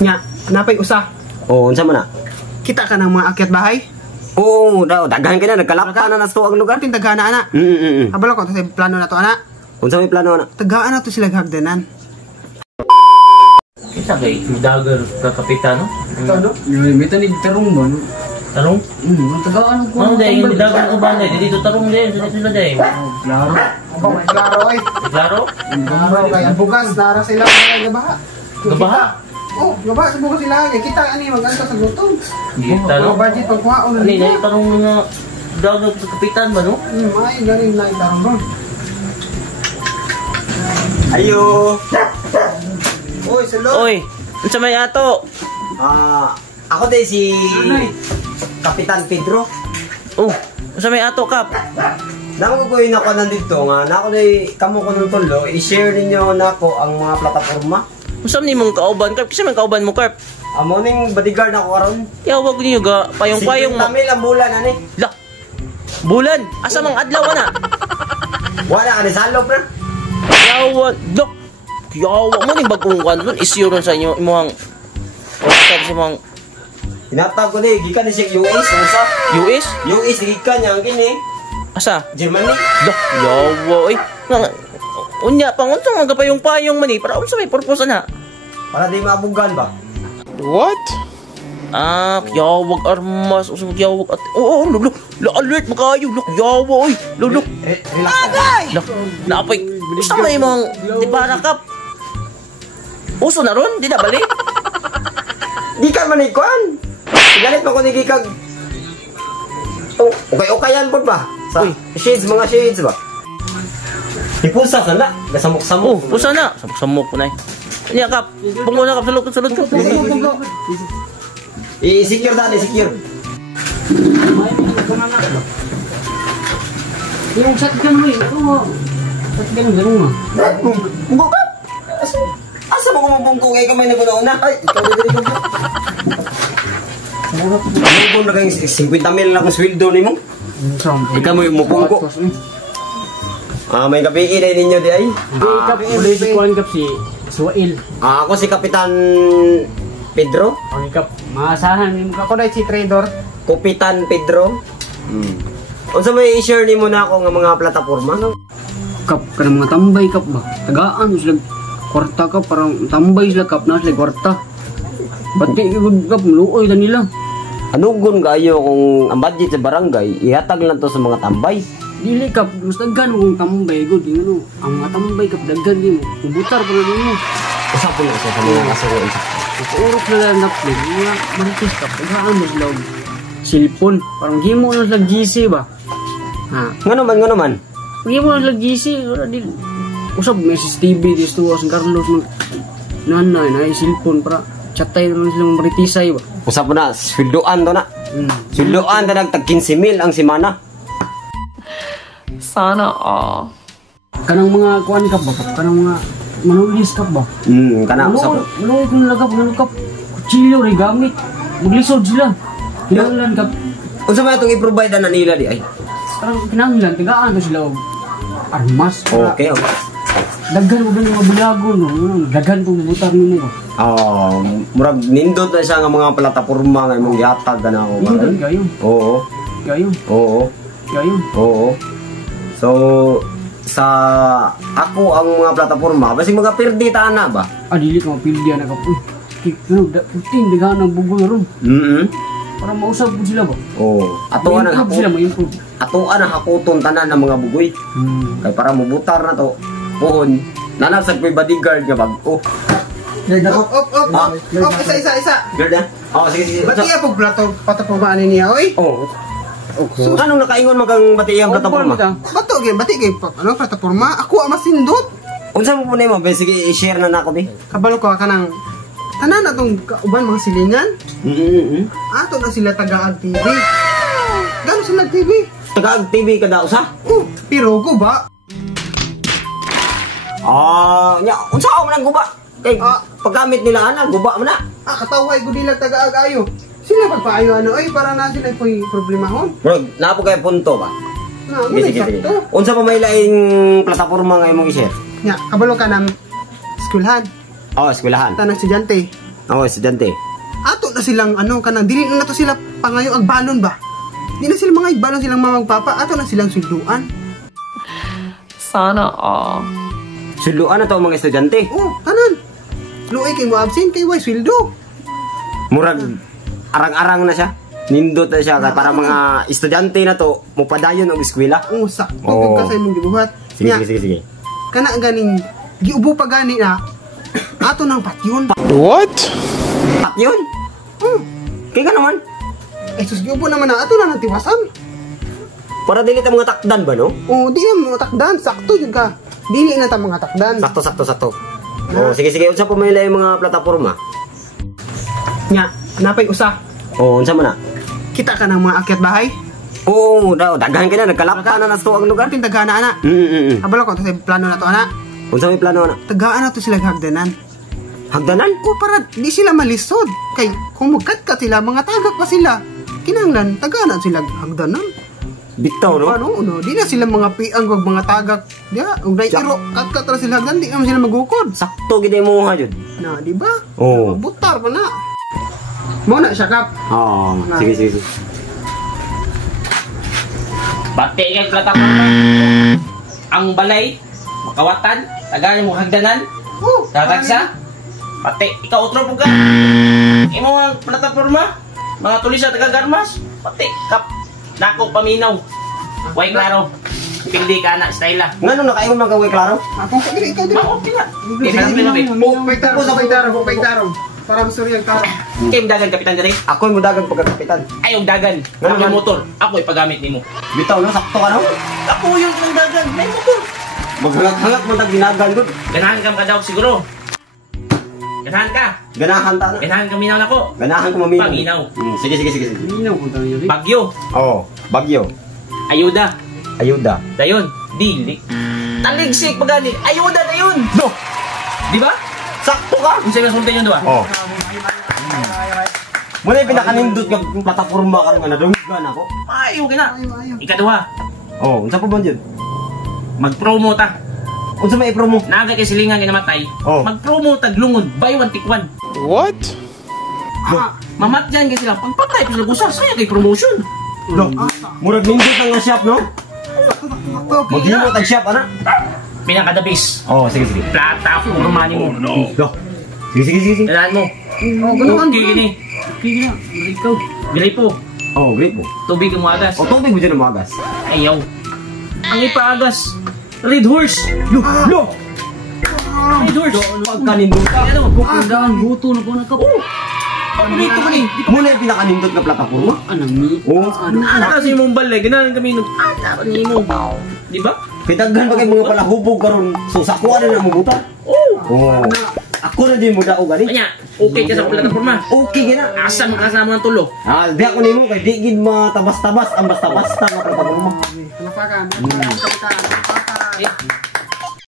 Nya, napay usa. Oh, unsa man na? Kita ka ng mga akyat bahay. Oo, daghan ka na, nagkalapta na nas to ang lugar. Ating tagaan na ana. Kabalo ko sa plano na to ana. Unsa may plano na? Tagaan na to sila hagdanan. Kita kay dagar ka kapitan no? Ito no? Yung may tanig tarong ba, no? Tarong? Tagaan ko. Ano dahil yung dagar uban dahil dito tarong din sa sila dahil. Klaro. Aba, may klaro ay. Klaro? Klaro kaya bukas nara sila mga gabaha. Gabaha? Oh, gabaha sa bukas sila. Kita ani maganta sa gutom. Kita no? Budget pagkuhaon na Ano nila. dahil tarong mga dagar sa kapitan ba no? Ay, galing na itarong ron. Ayo. Oy, salud. Oy, unsa may ato? Ako din si Kapitan Pedro. Oh, unsa may ato kap? Nakukuhin ako nandito nga, na ako na kamo ko ng tulo, i-share ninyo na ako ang mga plataforma. Unsa ni mong kauban kap? Kasi man kauban mo kap? Morning bodyguard ako karon. Yawag niyo ga payong-payong mo. Tamil ang bulan ani. La. Bulan, asa mang adlaw na? Wala ka ni salop na. Yawag, dok. Yawag mo ni bagong kan doon isyu ron sa inyo imong order sa mga Tinatawag ko ni gikan ni siya US, unsa? US? US gikan yang kini. Asa? Germany. Dok, yawa, unya, panguntong mga payong-payong man eh. Para unsa may purpose na? Para di mabugan ba? What? Yawag armas, usog yawag at... Oo, luluk, alert makayo, luk, yawa, oy, luluk. Relax. Luk, napay, gusto mo yung mga, di para kap? Uso na ron, di na balik? Di ka man ikuan. Galit pa ko ni gikag. Okay-okayan po ba? Sa Uy. shades, mga shades ba? Ipusa ka na. Gasamok-samok. Oh, usa na. Samok po na eh. Niya kap, bungo na kap, salud kap. I-secure na, i-secure. Yung shotgun mo yun. Shotgun mo, ganun mo. Bungo ka? Asa mo kumabungko kay kamay na una? Ay, ikaw na dito ka. Bungo na kayong 50 mil na kung sweldo ni mo. Ikaw mo yung mupungko. May gabi inay ninyo di ay. Kap, ulit si Kuan Kap si Suwail. Ako si Kapitan Pedro. Okay Kap, maasahan mo ka. Ako na si trader. Kapitan Pedro. Unsa may i-share nimo na ako nga mga plataporma? Kap, kanang mga tambay Kap ba? Tagaan sila kwarta Kap, parang tambay sila Kap na sila kwarta. Ba't di Kap, luoy na nila. Anugon kayo kung ang budget sa barangay, ihatag lang to sa mga tambay. Dili Kap, mas daggan kung tambay good, yung ano, ang mga tambay Kap, daggan din mo. Kubutar pa na din mo. Usap po na siya sa mga kasuroon. Urok na lang Kap, mga maritis Kap, tagaan mo sila og cellphone. Parang himo na sila GC ba? Ha? Nga naman. Himo na sila GC, wala din. Usap, may CCTV, dito San Carlos, nanay, na cellphone para chatay na lang silang maritisay ba? Usap po na, sweldoan to na. Sweldoan na nagtag 15,000 ang simana. Sana all. Kanang mga kuan Kap ba? Kanang mga manulis Kap ba? Kana usap. Luoy kung nalagap, Kap. Kutsilyo, rin gamit. Maglisod sila. Kinanglan Kap. Unsa may itong i-provide na nila di ay? Parang kinanglan, tigaan ko sila og armas. para Okay. Daghan mo ganun mga bulago, no? Daghan kong butar nimo ba? Murag nindot na siya nga mga plataporma nga imong gihatag na ako. Yun, gayon. Oo. Gayon. Oo. Gayon. Oo. So sa ako ang mga plataporma, basi mga perdita na ba? Dili ka mapildihan na Kap. Uy, puting, daghan ng bugol ron. Para mausap po sila ba? Oo. Atuan ang Ma-improve sila, hakot. ma-improve. Atuan ang hakoton tanan ng mga bugoy. Kay para mubutar na to. Puhon. Nanasag ko'y bodyguard nga bag. Op. Isa. Guard na? Sige. Ba't iya pag plataporma niya, oy? So, anong nakaingon magang batiyang plataporma? Bato, bati kay ano, plataporma? Ako ang masindot. Unsa mo po na mo? Sige, i-share na nako bi. Kabalo ko ka ng tanan atong kauban mga silingan. Ato na sila taga-ag TV. Gano'n sila TV? Taga TV kada usa? Pirogo ba? Unsa ako man ang guba? Kay paggamit nila ana, guba man na. Kataway ko dilag taga-ag ayo. Sila pagpaayo ano, ay para na sila ko'y problemahon. Bro, napo kay punto ba? Sige. Sakto. Unsa pa may laing plataporma nga imong i-share? Nya, kabalo ka ng eskwelahan. Eskwelahan. Tanang estudyante. Oo, estudyante. Ato na silang kanang dili na to sila pangayo ag balon ba? Di na sila mga igbalon silang mamagpapa, ato na silang sulduan. Sana all. Suluan na to ang mga estudyante. Oh, tanan. Luoy kay mo absent kay way sweldo. Murag, arang-arang na siya. Nindot na siya. Para mga estudyante na to, mupadayon og eskwela. Oh, sakto Oo. ka sa imong gibuhat. Sige, Nya, sige, sige, sige. Kana ganing giubo pa gani na ato nang patyon. At yun. Kaya ka naman. Eh sus giubo naman na ato na natiwasan. Para dili ta mga takdan ba, no? Oh, di na mga takdan, sakto jud ka. Dili na ta mga takdan. Sakto, sakto, sakto. Oh, sige, sige. Unsa pa may lain mga plataporma? Nya, napay usa. Oh, unsa man na? Kita ka ng mga akyat bahay. Oo, daghan ka na. Nagkalapta na nas to ang lugar. Ating tagaan na ana. Abala ko to sa plano na to ana. Unsa may plano na? Tagaan na to sila hagdanan. Hagdanan? O para di sila malisod. Kay kung magkat sila, mga tagak pa sila. Kinanglan, tagaan na sila hagdanan. Bitaw, no? Ano, di na sila mga piang wag mga tagak. Diya, ug nay iro, kat na sila hagdan, di naman sila magukod. Sakto gid mo ha jud. Na, di ba? Oo. Butar pa na. Mo na siya kap. Oo, sige, sige, sige. Bati kay plataporma. Ang balay, makawatan, tagayan mo hagdanan. Oh, Tatagsa. Pati, ikaw utro po ka. Imo ang plataporma. Mga tulis sa taga-garmas. Pati, kap. Nako, paminaw. Way klaro. Pindi ka na, style ah. Ngano na kayo magaway klaro? Ako sa dili ikaw dili. Maopi na. Di ba namin? Pagtaro sa pagtaro. Para gusto rin ang karo. Kim dagan kapitan diri. Ako yung mudagang pagkakapitan. Ayaw dagan. Ano Ako yung man? motor. Ako ipagamit nimo. Bitaw, no? Sakto ka, no? Ako yung ng dagan. May motor. Maghangak-hangak mo tag ginagan doon. Ganahan ka daw siguro. Ganahan ka. Ganahan ta na. Ganahan ka minaw na ko. Ganahan ko maminaw. Paminaw. Sige, sige, sige, sige. Minaw ko tayo yun. Bagyo. Oo, bagyo. Ayuda. Ayuda. Dayon. Dili. Taligsik pagani. Ayuda dayon. No! Di ba? Sakto ka! Kung sa'yo masunod yun, di ba? Oo. Muna yung pinakanindot yung plataforma ka rin nga nadunggan ako. Ayaw ka na. Ikaduha. Oo, unsa pa ba yun? Mag-promo ta. Unsa may i-promo? Naga kay silingan nga namatay. Oh. Mag-promo tag lungod. Buy one, take one. What? Mamatyan kay sila. Pagpatay pa sila gusa. Saya kay promotion. No. Murag nindot ang nga shop, no? Maghimot ang shop, ana? Pinakadabis. Oo, sige, sige. Plata, forma ni mo. No. Sige, sige, sige. Kailangan mo. Oh, ganoon. Okay, gini. Sige na, ikaw. Gripo. Oo, great mo. Tubig ang agas. O, tubig mo dyan ang magas. Ayaw. Ang ipaagas. Red horse. Lo! Red horse. Pagkanindot ka. Ano? Kukundaan, buto na po na ka. Dito ka ni. Muna yung pinakanindot na plataforma. Anang ni. Oo. Ano kasi mong balay? Ganahan kami nung ni mo. Di ba? Pitaghan pa kayo mga palahubog karon. So, sakuha na mo buta. Oo. Ako na din mo daog ani. Kanya, okay ka sa plataforma. Okay gina. Asa makasama ng tulo. Di ako nimo kay di gid matabas-tabas ang basta-basta nga plataforma. Napakan. Eh,